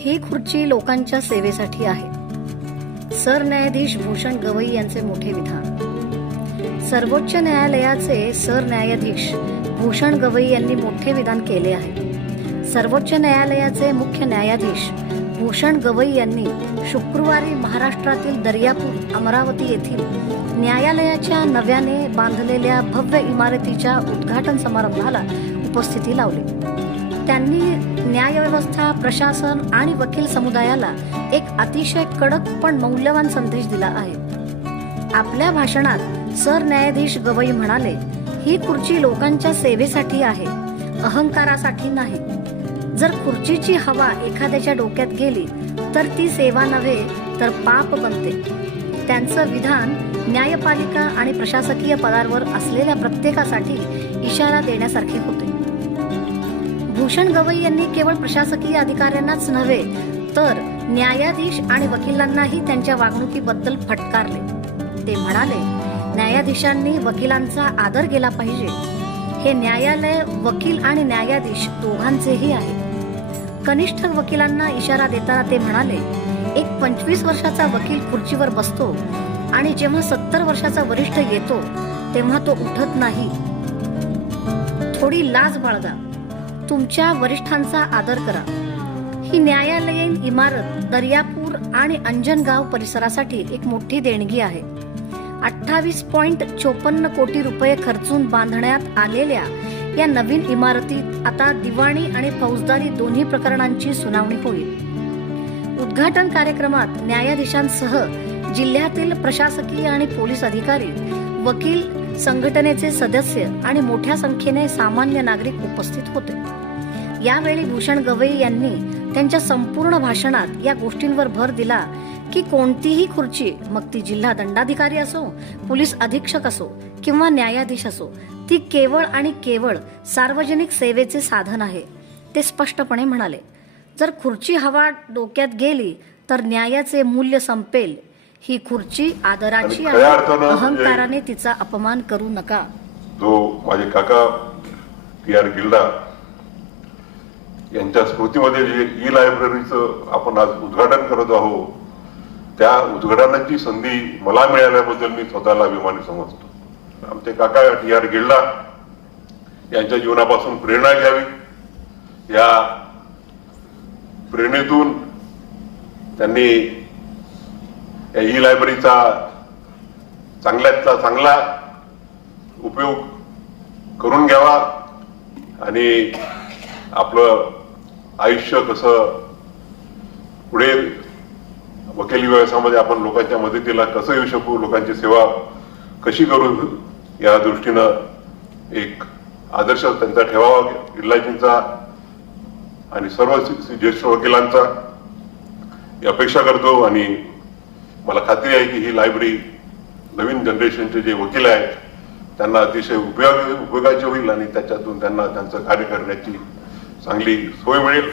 ही खुर्ची लोकांच्या सेवेसाठी आहे. सरन्यायाधीश भूषण गवई यांचे मोठे विधान. सर्वोच्च न्यायालयाचे सरन्यायाधीश भूषण गवई यांनी मोठे विधान केले आहे. सर्वोच्च न्यायालयाचे मुख्य न्यायाधीश भूषण गवई यांनी शुक्रवारी महाराष्ट्रातील दर्यापूर अमरावती येथील न्यायालयाच्या नव्याने बांधलेल्या भव्य इमारतीच्या उद्घाटन समारंभाला उपस्थिती लावली. त्यांनी न्यायव्यवस्था प्रशासन आणि वकील समुदायाला एक अतिशय कडक पण मौल्यवान संदेश दिला आहे. आपल्या भाषणात सरन्यायाधीश गवई म्हणाले ही खुर्ची लोकांच्या सेवेसाठी आहे अहंकारासाठी नाही. जर खुर्चीची हवा एखाद्याच्या डोक्यात गेली तर ती सेवा नव्हे तर पाप बनते. त्यांचं विधान न्यायपालिका आणि प्रशासकीय पदावर असलेल्या प्रत्येकासाठी इशारा देण्यासारखे होते. भूषण गवई यांनी केवळ प्रशासकीय अधिकाऱ्यांनाच नव्हे तर न्यायाधीश आणि वकिलांनाही त्यांच्या वागणुकीबद्दल फटकारले. ते म्हणाले न्यायाधीशांनी वकिलांचा आदर केला पाहिजे. हे न्यायालय वकील आणि न्यायाधीश दोघांचेही आहे. कनिष्ठ वकिलांना इशारा देताना ते म्हणाले एक पंचवीस वर्षाचा वकील खुर्चीवर बसतो आणि जेव्हा सत्तर वर्षाचा वरिष्ठ येतो तेव्हा तो उठत नाही. थोडी लाज बाळगा. तुमच्या वरिष्ठांचा आदर करा. ही न्यायालयीन इमारत दर्यापूर आणि अंजनगाव परिसरासाठी एक मोठी देणगी आहे. अठ्ठावीस पॉइंट चोपन्न कोटी रुपये खर्चून बांधण्यात आलेल्या या नवीन इमारतीत आता दिवाणी आणि फौजदारी दोन्ही प्रकरणांची सुनावणी होईल. उद्घाटन कार्यक्रमात न्यायाधीशांसह जिल्ह्यातील प्रशासकीय आणि पोलीस अधिकारी वकील संघटनेचे सदस्य आणि मोठ्या संख्येने सामान्य नागरिक उपस्थित होते. यावेळी भूषण गवई यांनी त्यांच्या संपूर्ण भाषणात या गोष्टींवर भर दिला की कोणतीही खुर्ची मग ती जिल्हा दंडाधिकारी असो पोलीस अधीक्षक असो किंवा न्यायाधीश असो ती केवळ आणि केवळ सार्वजनिक सेवेचे साधन आहे ते स्पष्टपणे म्हणाले. जर खुर्ची हवा डोक्यात गेली तर न्यायाचे मूल्य संपेल ही खुर्ची आदराची आणि अहंकाराने तिचा अपमान करू नका. जो माझे काका पी आर गिल्डा यांच्या स्मृतीमध्ये जे ई लायब्ररीचं आपण आज उद्घाटन करत आहोत त्या उद्घाटनाची संधी मला मिळाल्याबद्दल मी स्वतःला अभिमानी समजतो. आमचे काका टी आर गिल्डा यांच्या जीवनापासून प्रेरणा घ्यावी. या प्रेरणेतून त्यांनी या ई लायब्ररीचा चांगल्यातला चांगला उपयोग करून घ्यावा आणि आपलं आयुष्य कसं पुढे वकिली व्यवसायामध्ये आपण लोकांच्या मदतीला कसं येऊ शकू लोकांची सेवा कशी करू या दृष्टीनं एक आदर्श त्यांचा ठेवावा इलाजींचा आणि सर्व ज्येष्ठ वकिलांचा. ही अपेक्षा करतो आणि मला खात्री आहे की ही लायब्ररी नवीन जनरेशनचे जे वकील आहेत त्यांना अतिशय उपयोग उपयोगाची होईल आणि त्याच्यातून त्यांना त्यांचं कार्य करण्याची चांगली सोय मिळेल.